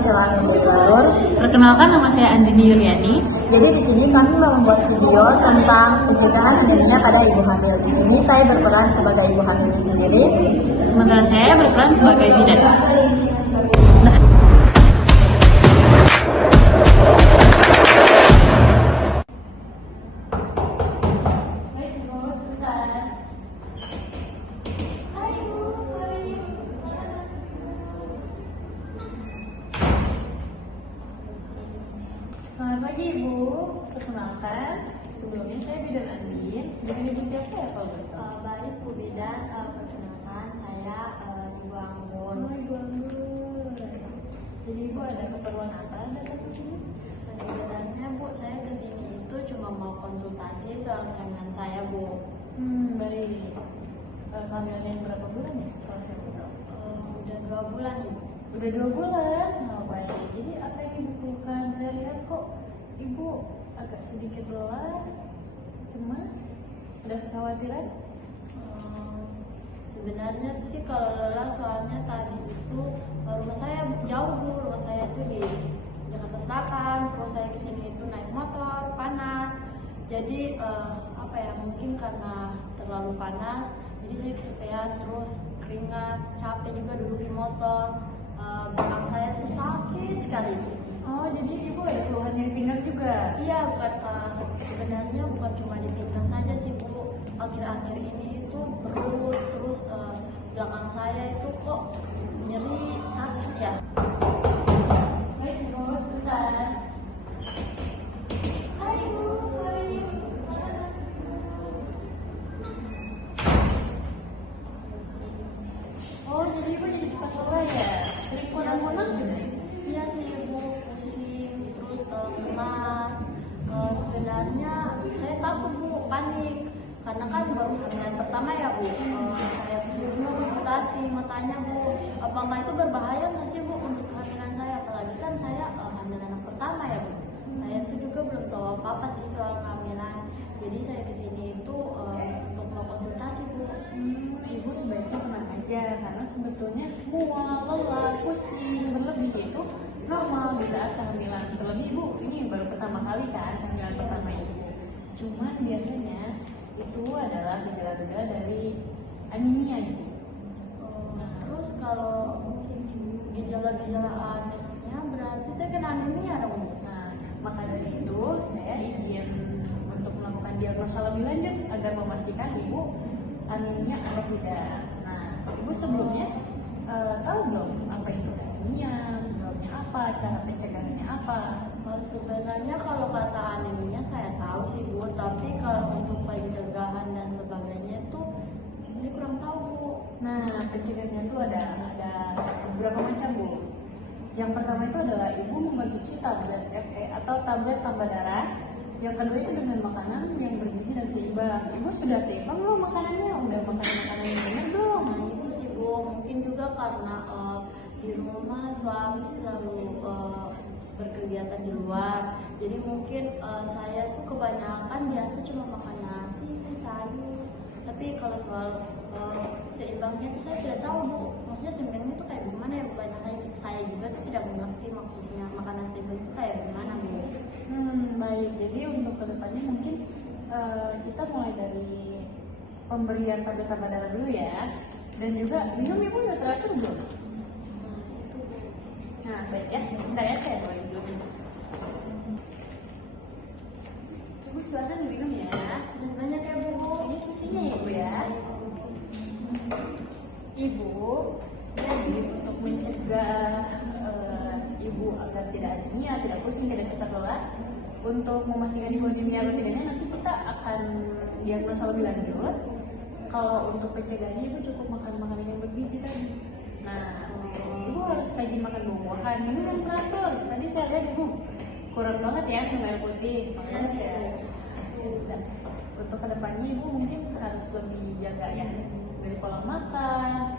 Persela Galur. Perkenalkan, nama saya Andini Yuliani. Jadi di sini kami membuat video tentang pencegahan anemia pada ibu hamil. Di sini saya berperan sebagai ibu hamil itu sendiri. Sementara saya berperan sebagai bidan. Selamat pagi Ibu, perkenalkan sebelumnya saya bidan Andin. Dengan Ibu siapa ya Pak? Baik Bu Bidan, perkenalkan saya Ibu Anggun. Ibu Anggun. Jadi Ibu ada keperluan apa datang ke sini? Sebenarnya Bu, saya kesini itu cuma mau konsultasi soal kandungan saya Bu. Baik. Kehamilan yang berapa bulan ya? Kalau saya mau tahu. Udah 2 bulan Ibu. Udah 2 bulan? Oh baik. Jadi apa yang Ibu perlukan? Saya lihat kok Ibu agak sedikit lelah, cemas, ada kekhawatiran? Sebenarnya sih kalau lelah soalnya tadi itu rumah saya jauh Bu, rumah saya itu di Jakarta Selatan, terus saya kesini itu naik motor, panas. Jadi apa ya, mungkin karena terlalu panas, jadi saya kecapean, terus keringat, capek juga duduk di motor. Belakang saya tuh sakit sekali. Oh, jadi Ibu ada keluhan nyeri pinggang juga? Iya, bukan sebenarnya bukan cuma di pinggang saja sih Bu. Akhir-akhir ini itu perut, terus belakang saya itu kok nyeri, sakit ya. Baik Ibu, sebentar. Hai Ibu, hai. Oh, jadi Ibu jadi cepat lelah ya? Sering kunang-kunang juga? Iya sih Bu, pusing, terus lemas. Sebenarnya saya takut Bu, panik. Karena kan baru kehamilan pertama ya Bu. Saya sebelumnya konsultasi, mau tanya Bu, apakah itu berbahaya nggak sih Bu untuk kehamilan saya? Apalagi kan saya hamil anak pertama ya Bu. Saya itu juga belum tahu apa-apa sih soal kehamilan. Jadi saya kesini itu untuk mau konsultasi Bu. Ibu sebaiknya tenang aja, karena sebetulnya mual, lelah, pusing, berlebih itu normal di saat kehamilan. Terlebih Ibu ini baru pertama kali kan kehamilan pertama Ibu. Cuman biasanya itu adalah gejala-gejala dari anemia Ibu. Terus kalau gejala-gejala anemia berarti saya kena anemia dong Bu. Nah, maka dari itu saya izin untuk melakukan diagnosa lebih lanjut agar memastikan Ibu anemia atau tidak. Nah, Ibu sebelumnya tahu belum apa itu anemia, penyebabnya apa, cara pencegahannya apa? Sebenarnya kalau kata anemia saya tahu sih Bu, tapi kalau untuk pencegahan dan sebagainya itu saya kurang tahu Bu. Nah, pencegahannya itu ada beberapa macam Bu. Yang pertama itu adalah Ibu mengkonsumsi tablet FE atau tablet tambah darah. Yang kedua itu dengan makanan yang bergizi dan seimbang. Ibu sudah seimbang belum makanannya? Udah makan makanan yang benar belum? Nah itu sih Bu, mungkin juga karena di rumah suami selalu berkegiatan di luar. Jadi mungkin saya tuh kebanyakan biasa cuma makan nasi, sayur. Tapi kalau soal seimbangnya itu saya tidak tahu Bu. Maksudnya seimbangnya itu kayak gimana ya Bu? Saya juga tuh tidak mengerti maksudnya makanan seimbang itu kayak gimana Bu. Baik. Jadi untuk kedepannya mungkin kita mulai dari pemberian tablet tambah darah dulu ya. Dan juga minum Ibu udah teratur belum? Nah, baik ya. Bentar ya, saya boleh dulu. Ibu silakan minum ya. Dan banyak ya Bu. Ini susunya ya Bu ya. Ibu, jadi untuk mencegah Ibu agar tidak anemia, tidak pusing, tidak cepat lelah, untuk memastikan Ibu anemia atau tidaknya nanti kita akan diagnosa lebih lanjut. Kalau untuk pencegahannya Ibu cukup makan makanan yang bergizi tadi. Nah, Ibu harus rajin makan buah-buahan, minum yang teratur. Tadi saya lihat Ibu kurang banget ya minum air putih, makanya saya ya sudah. Untuk kedepannya Ibu mungkin harus lebih jaga ya dari pola makan,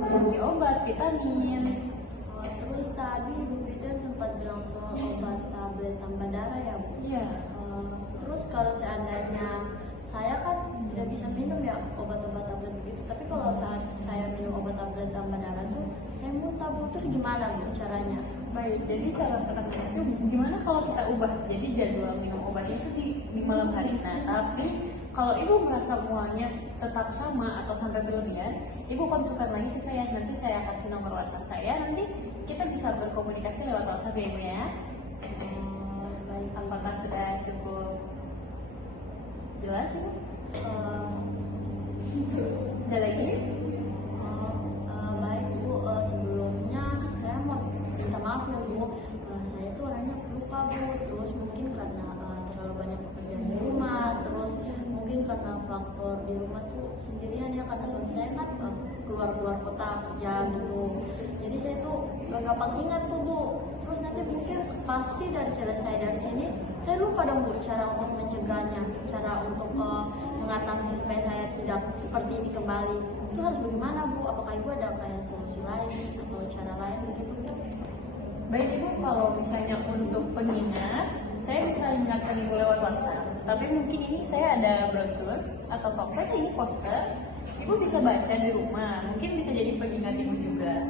konsumsi obat, vitamin. Terus tadi Bu Bidan sempat bilang soal obat tablet tambah darah ya Bu. Iya. Terus kalau seandainya saya kan tidak bisa minum ya obat-obat tablet begitu, tapi kalau saat saya minum obat tablet tambah darah tuh saya muntah Bu, terus gimana Bu caranya? Baik, jadi saran pertama itu gimana kalau kita ubah jadi jadwal minum obat itu di malam hari. Nah, tapi kalau ibu merasa mualnya tetap sama atau sampai berlebihan, ibu konsulkan lagi ke saya. Nanti saya kasih nomor WhatsApp saya. Nanti kita bisa berkomunikasi lewat WhatsApp ya ibu ya. Baik, apakah sudah cukup jelas ibu? Ada lagi? Baik Bu, sebelumnya saya mau minta maaf ya Bu. Saya itu orangnya pelupa Bu, terus mungkin karena terlalu banyak pekerjaan di rumah, terus mungkin karena faktor di rumah tuh sendirian ya, karena suami saya kan keluar kota kerja gitu. Jadi saya tuh gak gampang ingat tuh Bu. Terus nanti mungkin pasti dari selesai dari sini saya lupa dong Bu cara untuk mencegahnya, cara untuk mengatasi supaya saya tidak seperti ini kembali. Itu harus bagaimana Bu? Apakah Ibu ada kayak solusi lain atau cara lain begitu Bu? Baik ibu, kalau misalnya untuk pengingat, saya bisa ingatkan ibu lewat WhatsApp. Tapi mungkin ini saya ada brosur atau pamflet, ini poster. Ibu bisa baca di rumah, mungkin bisa jadi pengingat ibu juga.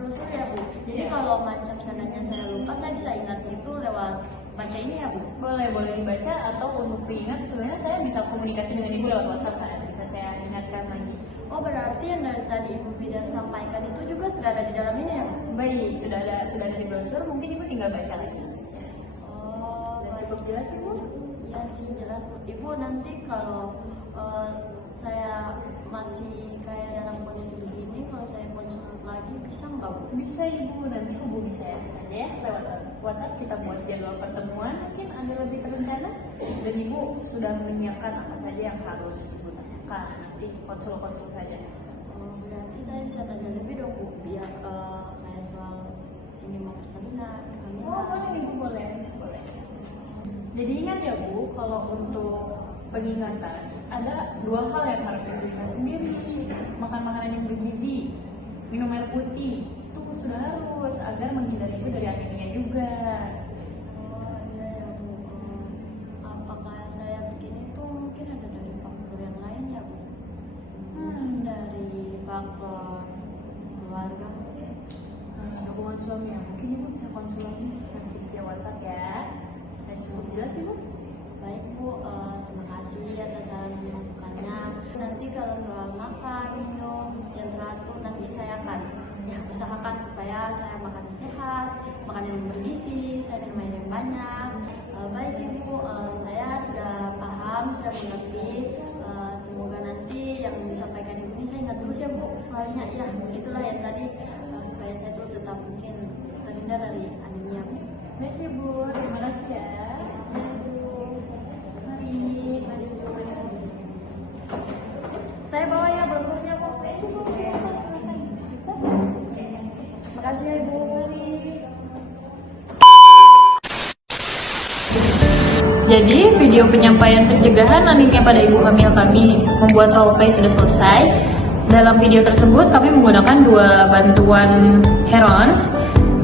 Brosur ya Bu. Jadi kalau macam seandainya saya lupa, saya bisa ingat itu lewat baca ini ya Bu. Boleh dibaca, atau untuk diingat sebenarnya saya bisa komunikasi dengan ibu lewat WhatsApp kan, bisa saya ingatkan lagi. Oh, berarti yang dari tadi Ibu Bidan sampaikan itu juga sudah ada di dalam ini ya Bu? Baik, sudah ada di brosur, mungkin ibu tinggal baca lagi. Oh, Sudah cukup jelas ibu? ya sih jelas Bu. Ibu nanti kalau saya masih kayak dalam kondisi begini, kalau saya konsul lagi bisa nggak Bu? Bisa ibu, nanti hubungi saya saja ya lewat WhatsApp. Kita buat jadwal pertemuan, mungkin ada lebih terencana, dan ibu sudah menyiapkan apa saja yang harus ibu tanyakan. Nanti konsul saja. Oh, berarti saya bisa tanya lebih dong Bu, biar kayak soal ini mau persalinan, Oh boleh ibu, boleh. Jadi ingat ya Bu, kalau untuk pengingatan ada 2 hal yang harus ibu ingat sendiri. Makan makanan yang bergizi, minum air putih, itu sudah harus agar menghindari ibu dari anemia juga. Oh iya ya Bu. Apakah saya begini tuh mungkin ada dari faktor yang lain ya Bu? Mungkin dari faktor keluarga mungkin. Hubungan suami ya, mungkin ibu bisa konsul lagi nanti via WhatsApp ya. Dan cukup jelas ibu. Baik Bu, terima kasih atas saran masukannya. Nanti kalau soal makan, minum, yang teratur nanti saya akan usahakan supaya saya makan yang sehat, makan yang bergizi, saya minum air yang banyak. Baik Ibu, saya sudah paham, sudah mengerti. Semoga nanti yang disampaikan Ibu ini saya ingat terus ya Bu. Soalnya ya begitulah yang tadi, supaya saya tuh tetap mungkin terhindar dari anemia Bu. Baik ibu, terima kasih ya. Mari Bu. Saya bawa ya brosurnya Bu. Silakan. Bisa? Terima kasih ya Ibu. Jadi video penyampaian pencegahan anemia pada ibu hamil kami membuat roleplay sudah selesai. Dalam video tersebut kami menggunakan 2 bantuan Herons,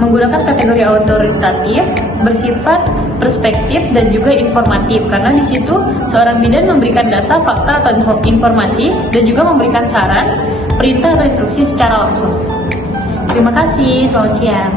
menggunakan kategori autoritatif, bersifat perspektif dan juga informatif, karena di situ seorang bidan memberikan data, fakta atau informasi dan juga memberikan saran, perintah atau instruksi secara langsung. Terima kasih, selamat siang.